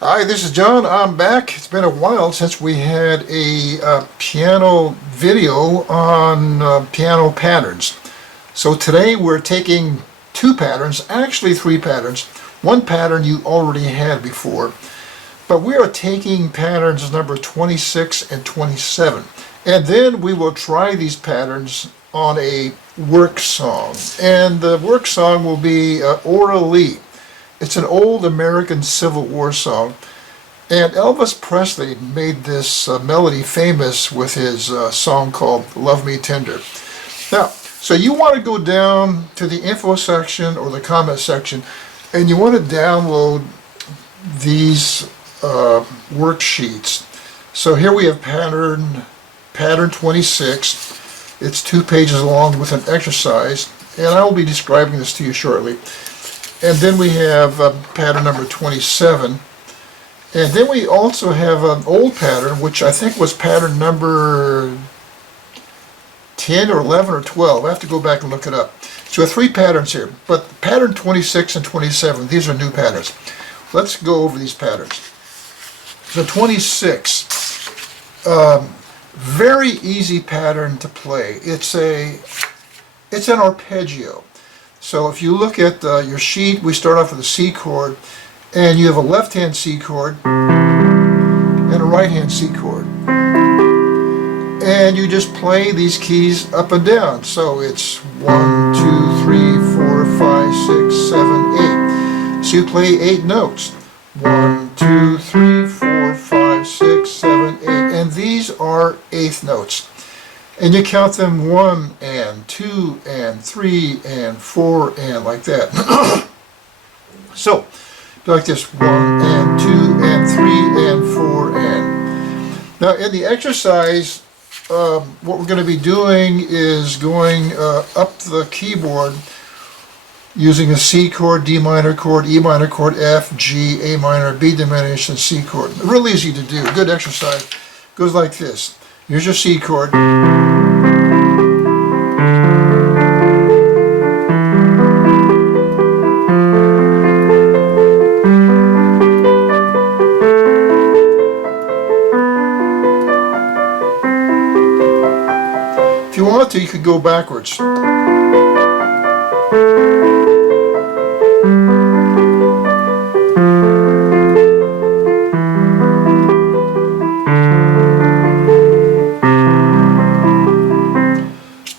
Hi, this is John. I'm back. It's been a while since we had a piano video on piano patterns. So today we're taking two patterns, actually three patterns. One pattern you already had before, but we are taking patterns number 26 and 27. And then we will try these patterns on a work song. And the work song will be Ora Lee. It's an old American Civil War song, and Elvis Presley made this melody famous with his song called Love Me Tender. Now, so you want to go down to the info section or the comment section, and you want to download these worksheets. So here we have pattern 26. It's 2 pages long with an exercise, and I will be describing this to you shortly. And then we have pattern number 27. And then we also have an old pattern, which I think was pattern number 10 or 11 or 12. I have to go back and look it up. So we have 3 patterns here. But pattern 26 and 27, these are new patterns. Let's go over these patterns. So 26, very easy pattern to play. It's an arpeggio. So if you look at your sheet, we start off with a C chord, and you have a left-hand C chord and a right-hand C chord. And you just play these keys up and down. So it's 1, 2, 3, 4, 5, 6, 7, 8. So you play 8 notes. 1, 2, 3, 4, 5, 6, 7, 8. And these are eighth notes. And you count them 1 and 2 and 3 and 4 and like that. So, like this, 1 and 2 and 3 and 4 and. Now in the exercise, what we're going to be doing is going up the keyboard using a C chord, D minor chord, E minor chord, F, G, A minor, B diminished, and C chord. Real easy to do, good exercise. Goes like this. Here's your C chord. If you want to, you could go backwards.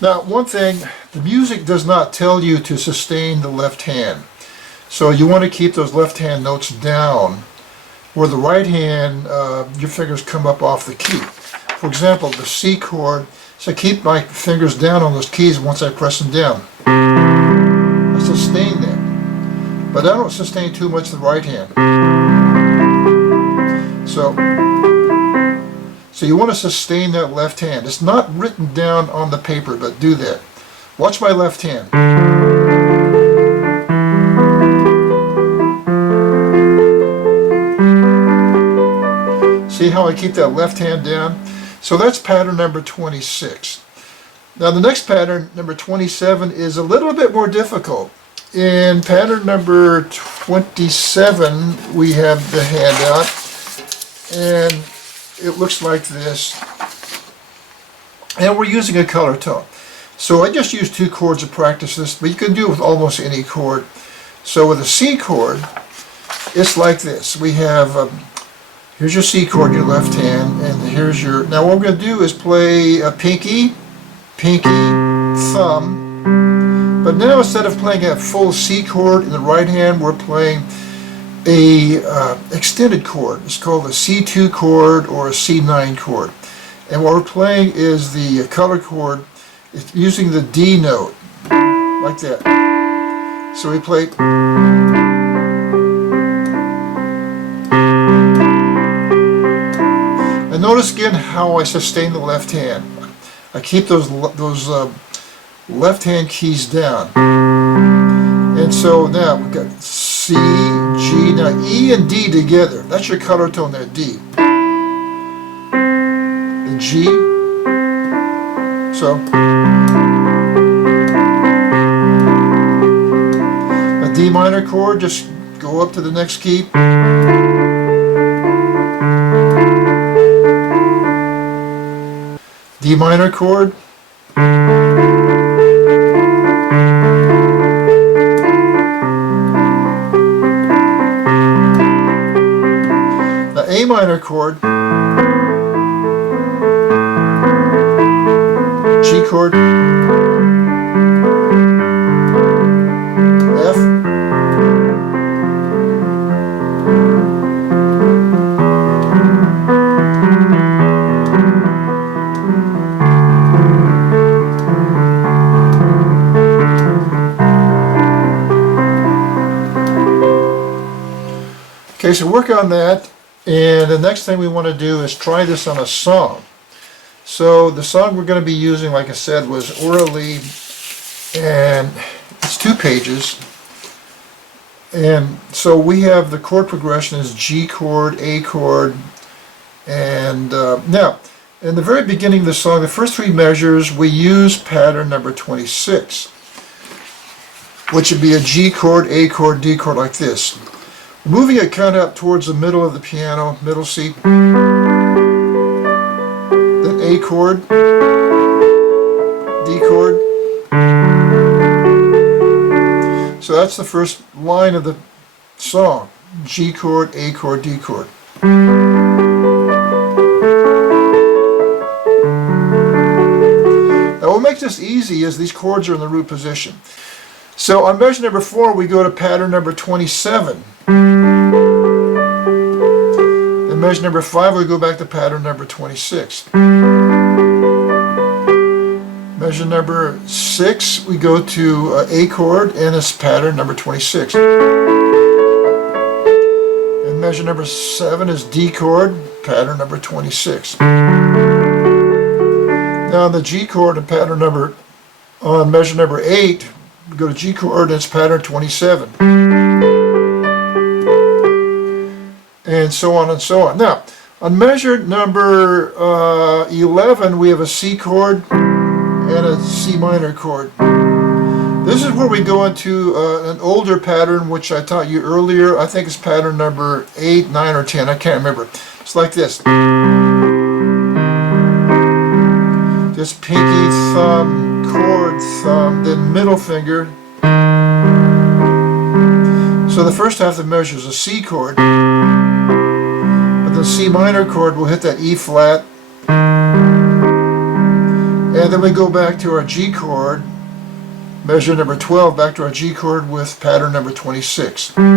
Now, one thing, the music does not tell you to sustain the left hand. So you want to keep those left hand notes down, where the right hand, your fingers come up off the key. For example, the C chord, so I keep my fingers down on those keys once I press them down. I sustain them, but I don't sustain too much the right hand. So you want to sustain that left hand. It's not written down on the paper, but do that. Watch my left hand. See how I keep that left hand down? So that's pattern number 26. Now the next pattern, number 27, is a little bit more difficult. In pattern number 27, we have the handout, and it looks like this. And we're using a color tone. So I just used 2 chords to practice this, but you can do it with almost any chord. So with a C chord, it's like this. We have here's your C chord, your left hand, and here's your... Now what we're going to do is play a pinky, thumb, but now instead of playing a full C chord in the right hand, we're playing a extended chord. It's called a C2 chord or a C9 chord. And what we're playing is the color chord. It's using the D note, like that. So we play... And notice again how I sustain the left hand. I keep those left hand keys down. And so now we've got C, G, now E and D together. That's your color tone there, D. The G. So a D minor chord, just go up to the next key. E minor chord, the A minor chord, G chord, F, okay, so work on that, and the next thing we want to do is try this on a song. So the song we're going to be using, like I said, was Orally, and it's 2 pages. And so we have the chord progression is G chord, A chord, and now, in the very beginning of the song, the first 3 measures, we use pattern number 26, which would be a G chord, A chord, D chord like this. Moving it kind of up towards the middle of the piano, middle C, then A chord, D chord. So that's the first line of the song, G chord, A chord, D chord. Now what makes this easy is these chords are in the root position. So on measure number 4 we go to pattern number 27. Then measure number 5 we go back to pattern number 26. Measure number 6 we go to A chord and it's pattern number 26. And measure number 7 is D chord, pattern number 26. Now on the G chord and pattern number, on measure number 8, we go to G chord and it's pattern 27. And so on and so on. Now, on measure number 11, we have a C chord and a C minor chord. This is where we go into an older pattern which I taught you earlier. I think it's pattern number 8, 9, or 10. I can't remember. It's like this. Just pinky, thumb, chord, thumb, then middle finger. So the first half of the measure is a C chord, but the C minor chord will hit that E flat, and then we go back to our G chord, measure number 12, back to our G chord with pattern number 26. Now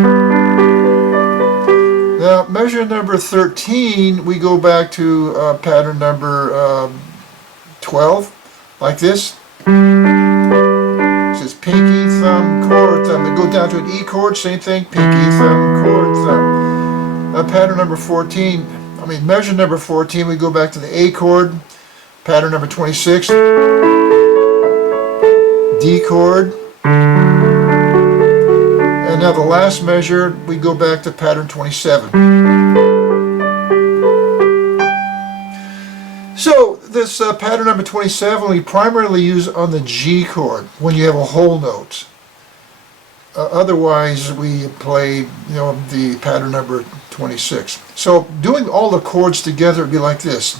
measure number 13, we go back to pattern number 12, like this. It says pinky, thumb, chord, thumb. Then go down to an E chord, same thing, pinky, thumb, chord, thumb. Pattern number 14, measure number 14, we go back to the A chord, pattern number 26, D chord, and now the last measure, we go back to pattern 27. So this pattern number 27 we primarily use on the G chord when you have a whole note. Otherwise we play the pattern number 26. So doing all the chords together would be like this.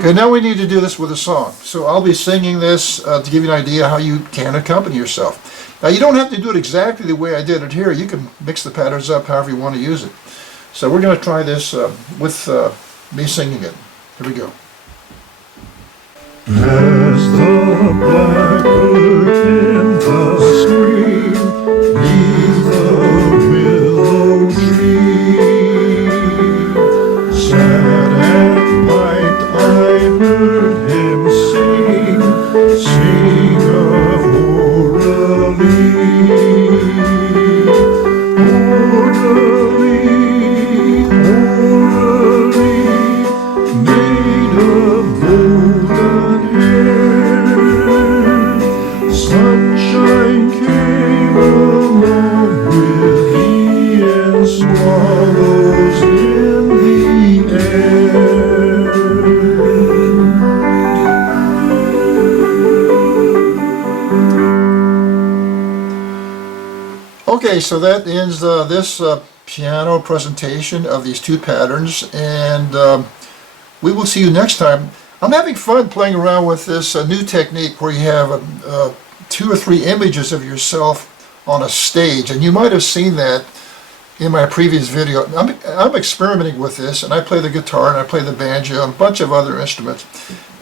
Okay, now we need to do this with a song. So I'll be singing this to give you an idea how you can accompany yourself. Now you don't have to do it exactly the way I did it here. You can mix the patterns up however you want to use it. So we're going to try this with me singing it. Here we go. As the blackbird in the stream, neath the willow tree, sad and piped I heard him sing of Orally. Okay, so that ends this piano presentation of these two patterns, and we will see you next time. I'm having fun playing around with this new technique where you have 2 or 3 images of yourself on a stage, and you might have seen that in my previous video. I'm experimenting with this, and I play the guitar and I play the banjo and a bunch of other instruments,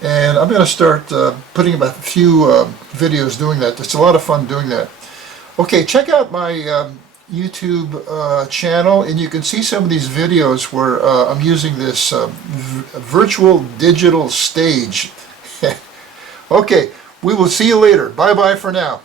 and I'm going to start putting up a few videos doing that. It's a lot of fun doing that. Okay, check out my YouTube channel, and you can see some of these videos where I'm using this virtual digital stage. Okay, we will see you later. Bye bye for now.